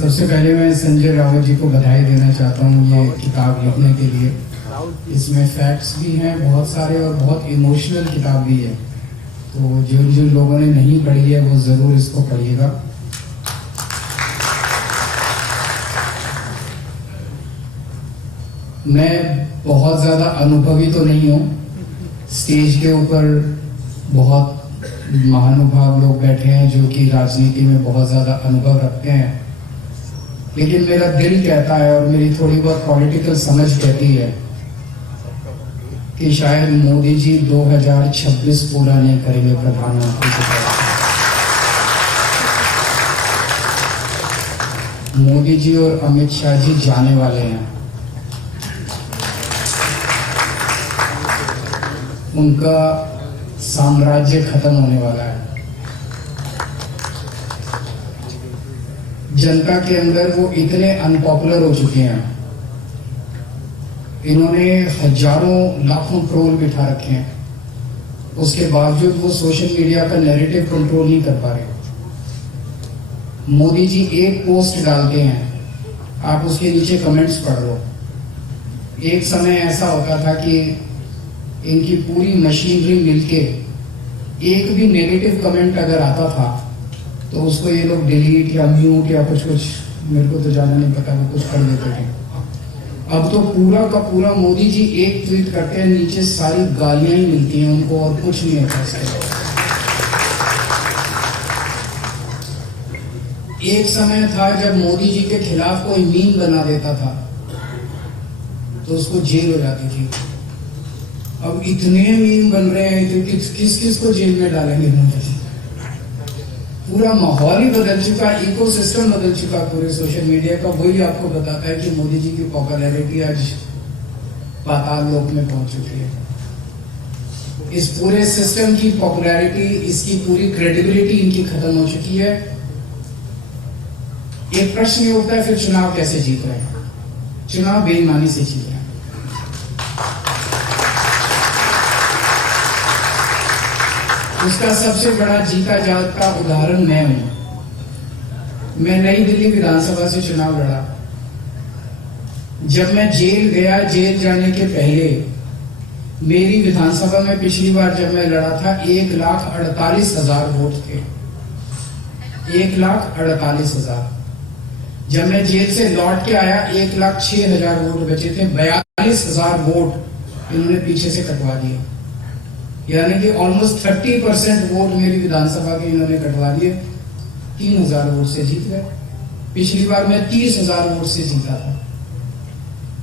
सबसे पहले मैं संजय रावत जी को बधाई देना चाहता हूँ ये किताब लिखने के लिए। इसमें फैक्ट्स भी हैं बहुत सारे और बहुत इमोशनल किताब भी है, तो जिन लोगों ने नहीं पढ़ी है वो ज़रूर इसको पढ़िएगा। मैं बहुत ज़्यादा अनुभवी तो नहीं हूँ, स्टेज के ऊपर बहुत महानुभाव लोग बैठे हैं जो कि राजनीति में बहुत ज़्यादा अनुभव रखते हैं, लेकिन मेरा दिल कहता है और मेरी थोड़ी बहुत पॉलिटिकल समझ कहती है कि शायद मोदी जी 2026 पूरा नहीं करेंगे प्रधानमंत्री के पद। मोदी जी और अमित शाह जी जाने वाले हैं, उनका साम्राज्य खत्म होने वाला है। जनता के अंदर वो इतने अनपॉपुलर हो चुके हैं, इन्होंने हजारों लाखों ट्रोल बिठा रखे हैं, उसके बावजूद वो सोशल मीडिया का नैरेटिव कंट्रोल नहीं कर पा रहे। मोदी जी एक पोस्ट डालते हैं, आप उसके नीचे कमेंट्स पढ़ लो। एक समय ऐसा होता था कि इनकी पूरी मशीनरी मिलके एक भी नेगेटिव कमेंट अगर आता था तो उसको ये लोग डिलीट या म्यूट या कुछ मेरे को तो ज्यादा नहीं पता, वो कुछ कर देते थे। अब तो पूरा का पूरा मोदी जी एक ट्वीट करते हैं, नीचे सारी गालियां ही मिलती हैं उनको और कुछ नहीं होता इसके। एक समय था जब मोदी जी के खिलाफ कोई मीम बना देता था तो उसको जेल हो जाती थी। अब इतने मीम बन रहे हैं कि किस को जेल में डालेंगे मोदी जी। पूरा माहौल ही बदल चुका, इकोसिस्टम बदल चुका पूरे सोशल मीडिया का। वही आपको बताता है कि मोदी जी की पॉपुलैरिटी आज पाताल लोक में पहुंच चुकी है। इस पूरे सिस्टम की पॉपुलैरिटी, इसकी पूरी क्रेडिबिलिटी इनकी खत्म हो चुकी है। एक प्रश्न ये उठता है फिर चुनाव कैसे जीत रहे हैं? चुनाव बेईमानी से जीत रहे हैं। उसका सबसे बड़ा जीता जाता उदाहरण मैं हूं। मैं नई दिल्ली विधानसभा से चुनाव लड़ा। जब मैं जेल गया, जेल जाने के पहले मेरी विधानसभा में पिछली बार जब मैं लड़ा था 1,48,000 वोट थे। 1,48,000। जब मैं जेल से लौट के आया 1,06,000 वोट बचे थे। 42,000 वोट इन्होंने पीछे से कटवा दिए, यानी कि ऑलमोस्ट 30% वोट मेरी विधानसभा के इन्होंने कटवा दिए। 3,000 वोट से जीत गए। पिछली बार मैं 30,000 वोट से जीता था।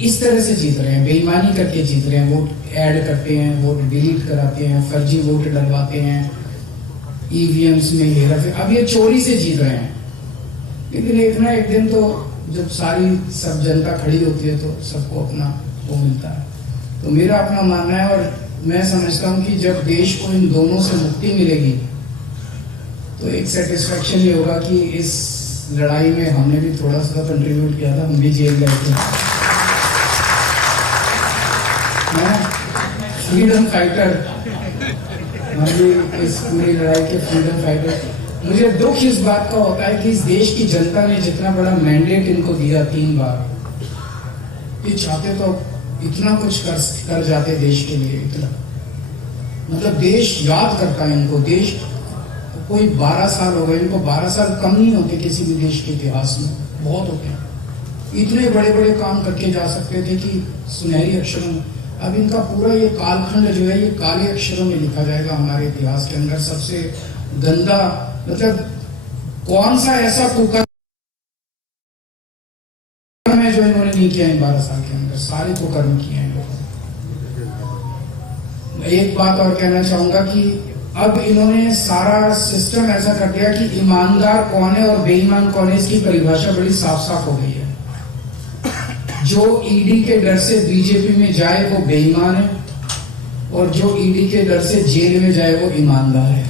इस तरह से जीत रहे हैं, बेईमानी करके जीत रहे हैं। वोट ऐड करते हैं, वोट डिलीट कराते हैं, फर्जी वोट डलवाते हैं, ईवीएम्स में हेराफेरी। अब ये चोरी से जीत रहे हैं। लेकिन एक ना एक दिन तो जब सारी सब जनता खड़ी होती है तो सबको अपना वो मिलता है। तो मेरा अपना मानना है और मैं समझता हूं कि जब देश को इन दोनों से मुक्ति मिलेगी तो एक सेटिस्फेक्शन ये होगा कि इस लड़ाई में हमने भी थोड़ा सा कंट्रीब्यूट किया था, हम भी जेल गए थे। फ्रीडम फाइटर, हम भी इस पूरी लड़ाई के फ्रीडम फाइटर। मुझे दुख इस बात का होता है कि इस देश की जनता ने जितना बड़ा मैंडेट इनको दिया 3 बार, ये चाहते तो इतना कुछ कर जाते देश के लिए। इतना मतलब देश याद करता है इनको। देश कोई 12 साल हो गए इनको, 12 साल कम नहीं होते किसी भी देश के इतिहास में, बहुत होते हैं। इतने बड़े बड़े काम करके जा सकते थे कि सुनहरी अक्षरों में। अब इनका पूरा ये कालखंड जो है ये काले अक्षरों में लिखा जाएगा हमारे इतिहास के अंदर। सबसे गंदा मतलब कौन सा ऐसा कुकर्म है जो इन्होंने नहीं किया इन 12 साल के अंदर? सारे कुकर्म किए हैं। एक बात और कहना चाहूंगा कि अब इन्होंने सारा सिस्टम ऐसा कर दिया कि ईमानदार कौन है और बेईमान कौन है इसकी परिभाषा बड़ी साफ साफ हो गई है। जो ईडी के डर से बीजेपी में जाए वो बेईमान है और जो ईडी के डर से जेल में जाए वो ईमानदार है।